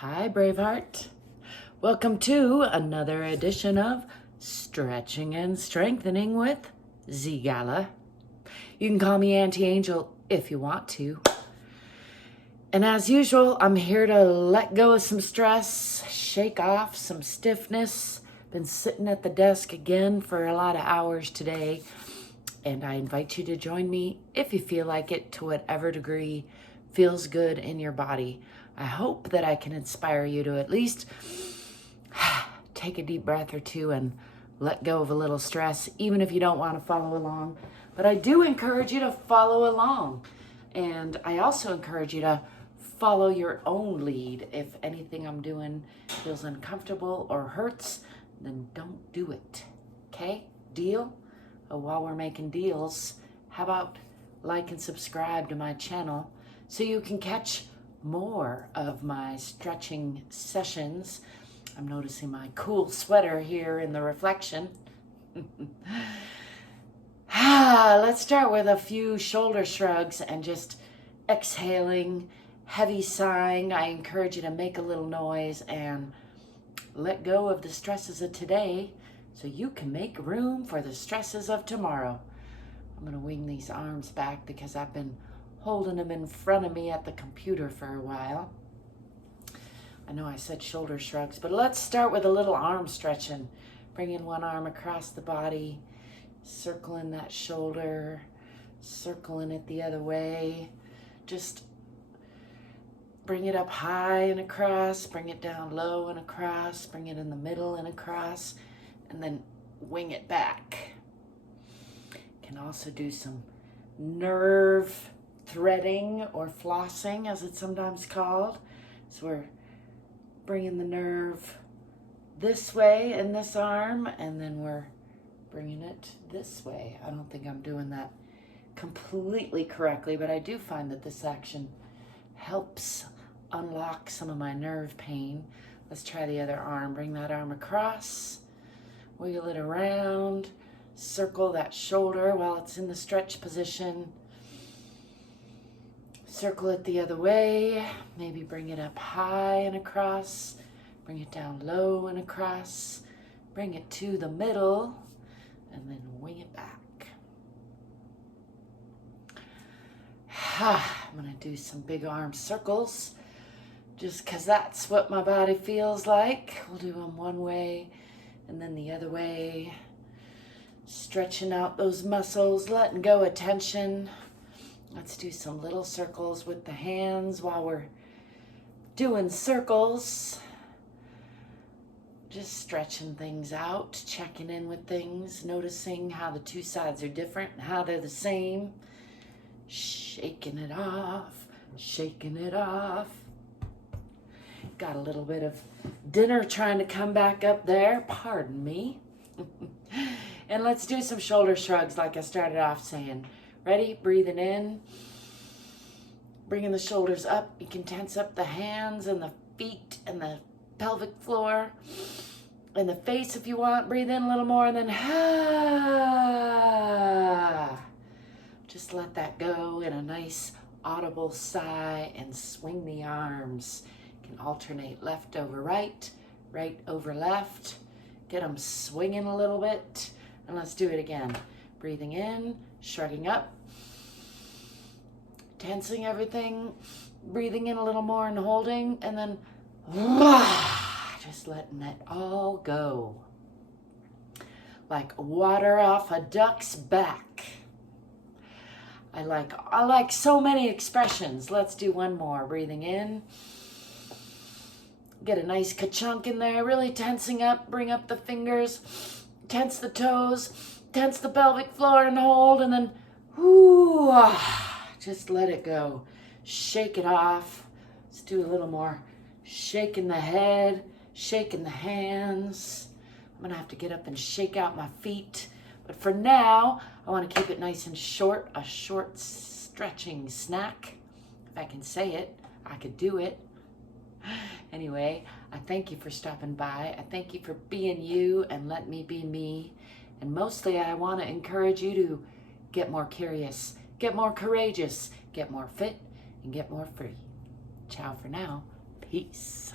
Hi, Braveheart. Welcome to another edition of Stretching and Strengthening with ZGALA. You can call me Auntie Angel if you want to. And as usual, I'm here to let go of some stress, shake off some stiffness. Been sitting at the desk again for a lot of hours today, and I invite you to join me if you feel like it, to whatever degree feels good in your body. I hope that I can inspire you to at least take a deep breath or two and let go of a little stress, even if you don't want to follow along. But I do encourage you to follow along. And I also encourage you to follow your own lead. If anything I'm doing feels uncomfortable or hurts, then don't do it. Okay? Deal? Oh, while we're making deals, how about like and subscribe to my channel so you can catch more of my stretching sessions. I'm noticing my cool sweater here in the reflection. Let's start with a few shoulder shrugs and just exhaling, heavy sighing. I encourage you to make a little noise and let go of the stresses of today so you can make room for the stresses of tomorrow. I'm going to wing these arms back because I've been holding them in front of me at the computer for a while. I know I said shoulder shrugs, but let's start with a little arm stretching. Bringing one arm across the body, circling that shoulder, circling it the other way. Just bring it up high and across, bring it down low and across, bring it in the middle and across, and then wing it back. Can also do some nerve threading or flossing, as it's sometimes called. So we're bringing the nerve this way in this arm, and then we're bringing it this way. I don't think I'm doing that completely correctly, but I do find that this action helps unlock some of my nerve pain. Let's try the other arm. Bring that arm across, wiggle it around, circle that shoulder while it's in the stretch position. Circle it the other way, maybe bring it up high and across, bring it down low and across, bring it to the middle, and then wing it back. I'm gonna do some big arm circles, just because that's what my body feels like. We'll do them one way and then the other way, stretching out those muscles, letting go of tension. Let's do some little circles with the hands while we're doing circles. Just stretching things out, checking in with things, noticing how the two sides are different and how they're the same. Shaking it off, shaking it off. Got a little bit of dinner trying to come back up there, pardon me. And let's do some shoulder shrugs like I started off saying. Ready? Breathing in, bringing the shoulders up. You can tense up the hands and the feet and the pelvic floor and the face if you want. Breathe in a little more and then just let that go in a nice audible sigh and swing the arms. You can alternate left over right, right over left. Get them swinging a little bit. And let's do it again. Breathing in, shrugging up, tensing everything, breathing in a little more and holding, and then just letting it all go. Like water off a duck's back. I like so many expressions. Let's do one more. Breathing in. Get a nice ka-chunk in there, really tensing up, bring up the fingers, tense the toes, tense the pelvic floor and hold, and then just let it go. Shake it off. Let's do a little more shaking the head, shaking the hands. I'm gonna have to get up and shake out my feet. But for now, I wanna keep it nice and short, a short stretching snack. If I can say it, I could do it. Anyway, I thank you for stopping by. I thank you for being you and let me be me. And mostly I want to encourage you to get more curious, get more courageous, get more fit, and get more free. Ciao for now. Peace.